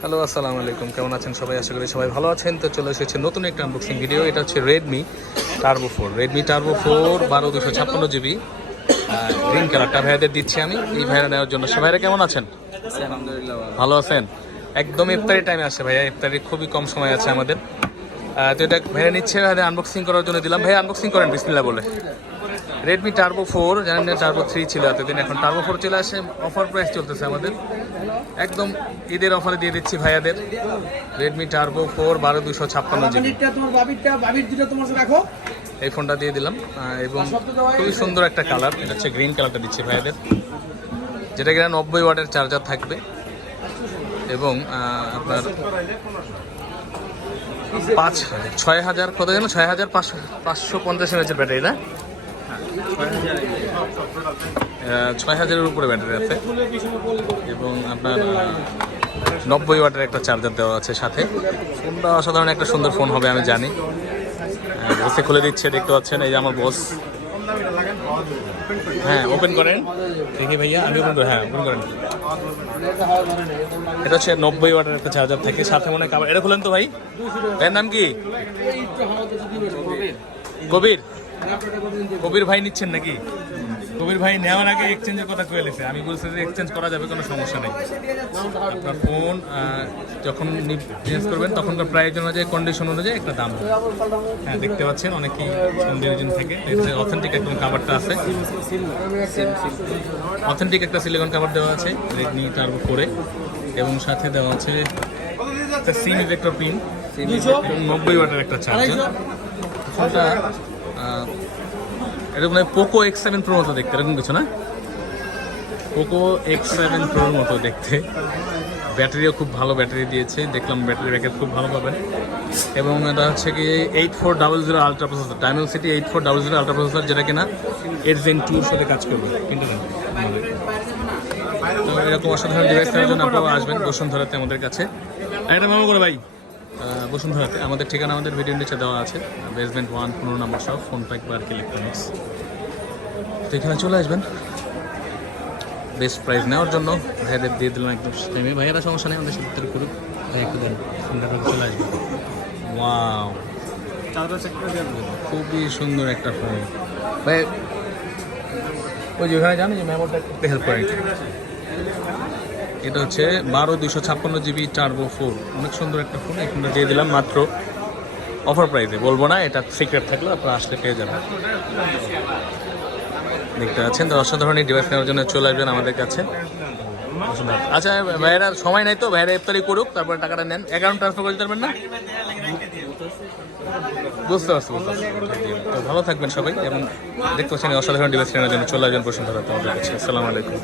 Hello আসসালামু আলাইকুম। কেমন আছেন সবাই? আশা করি সবাই ভালো আছেন। তো চলে এসেছে নতুন একটা আনবক্সিং ভিডিও এটা হচ্ছে Redmi Turbo four Redmi Turbo four বারো দুশো ছাপ্পান্ন জিবি গ্রিন কালারটা ভাইয়াদের দিচ্ছি আমি। এই ভাইয়া নেওয়ার জন্য। সে ভাইরা কেমন আছেন? আলহামদুলিল্লাহ ভালো। আছেন? একদম ইফতারি টাইমে আসে ভাইয়া। ইফতারি খুবই কম সময় আছে আমাদের। তো এটা ভাইয়া নিচ্ছে ভাইয়া আনবক্সিং করার জন্য দিলাম। ভাইয়া আনবক্সিং করেন বিসমিল্লা বলে। রেডমি টার্বো ফোর জানেন না টার্বো থ্রি ছিল এতদিন এখন টার্বো ফোর চলে আসে। অফার প্রাইস চলতেছে আমাদের। একদম ঈদের অফারে দিয়ে দিচ্ছি ভাইয়াদের। রেডমি টার্বো ফোর বারো দুশো ছাপ্পান্ন জিবি। এই ফোনটা দিয়ে দিলাম। এবং খুবই সুন্দর একটা কালার এটা হচ্ছে গ্রিন কালারটা দিচ্ছি ভাইয়াদের। যেটা কিনা নব্বই ওয়াটের চার্জার থাকবে। এবং আপনার পাঁচ ছয় হাজার কত যেন? ছয় হাজার পাঁচশো পাঁচশো পঞ্চাশ এমএচের ব্যাটারি না? ছয় হাজারের উপরে ব্যাটারি আছে। এবং আপনার নব্বই ওয়াটের একটা চার্জার দেওয়া আছে সাথে। ফোনটা অসাধারণ একটা সুন্দর ফোন হবে, আমি জানি। বসে খুলে দিচ্ছে, দেখতে পাচ্ছেন, এই যে আমার বস হ্যাঁ ওপেন করেন। দেখি ভাইয়া, আমি ওপেন হ্যাঁ ওপেন করেন। এটা হচ্ছে নব্বই ওয়াটের একটা চার্জার থাকে, সাথে মনে হয় এটা খুলেন তো ভাই। এর নাম কি? কবির কবির ভাই নিচ্ছেন নাকি? কবির ভাই নেওয়ার আগে এক্সচেঞ্জের কথা কয়ে লেছে। আমি বলছি যে এক্সচেঞ্জ করা যাবে কোনো সমস্যা নেই। আপনার ফোন যখন চেঞ্জ করবেন তখনকার প্রাইস অনুযায়ী কন্ডিশন অনুযায়ী একটা দাম। হ্যাঁ দেখতে পাচ্ছেন অনেকেই ফোন ডিভিশন থেকে। অথেন্টিক একদম কাভারটা আছে। অথেন্টিক একটা সিলিকন কাভার দেওয়া আছে রেডমি তার উপরে এবং সাথে দেওয়া আছে একটা সিম ইলেকট্রো পিন নব্বই ওয়াটের একটা চার্জার এটা মানে পোকো এক্স সেভেন প্রোর মতো দেখতে, এরকম কিছু না? পোকো এক্স সেভেন প্রোর মতো দেখতে। ব্যাটারিও খুব ভালো ব্যাটারি দিয়েছে, দেখলাম ব্যাটারি ব্যাকআপ খুব ভালো পাবেন। এবং এটা হচ্ছে কি eight four double zero ultra processor Dimensity eight four double zero ultra processor যেটা কিনা এর জেন টুর সাথে কাজ করবে, কিন্তু এরকম অসাধারণ ডিভাইস জন্য আপনারা আসবেন বসুন্ধরাতে আমাদের কাছে। এটা মামা করে ভাই। বসুন্ধরাতে আমাদের ঠিকানা আমাদের ভিডিও নিচে দেওয়া আছে। বেসমেন্ট ওয়ান পনেরো নম্বর সব ফোন পাইক পার্ক ইলেকট্রনিক্স তো এখানে চলে আসবেন। বেস্ট প্রাইস নেওয়ার জন্য। ভাইয়াদের দিয়ে দিলাম একদম টাইমে ভাইয়ারা সমস্যা নেই আমাদের সাথে তাড়াতাড়ি করুক। ভাই একটু দেন ফোনটা চলে আসবে ওয়াও খুবই সুন্দর একটা ফোন ভাই ওই যে ওখানে জানো যে মেমোরটা একটু হেল্প করে এটা হচ্ছে বারো দুশো ছাপ্পান্ন জিবি টার্বো ফোর অনেক সুন্দর একটা ফোন এই ফোনটা দিয়ে দিলাম মাত্র অফার প্রাইসে বলব না, এটা সিক্রেট থাকলে আপনারা আসলে পেয়ে যাবেন। দেখতে পাচ্ছেন, তো অসাধারণ ডিভাইস নেওয়ার জন্য চলে আসবেন আমাদের কাছে। আচ্ছা ভাইয়েরা, সময় নাই তো, ভাইয়েরা ইফতারি করুক, তারপরে টাকাটা নেন। অ্যাকাউন্ট ট্রান্সফার করে দিতে পারবেন না? বুঝতে পারছি বুঝতে পারছি। তো ভালো থাকবেন সবাই, এবং দেখতে পাচ্ছেন অসাধারণ ডিভাইস নেওয়ার জন্য চলে আসবেন বসুন্ধরা আমাদের কাছে। আসসালামু আলাইকুম।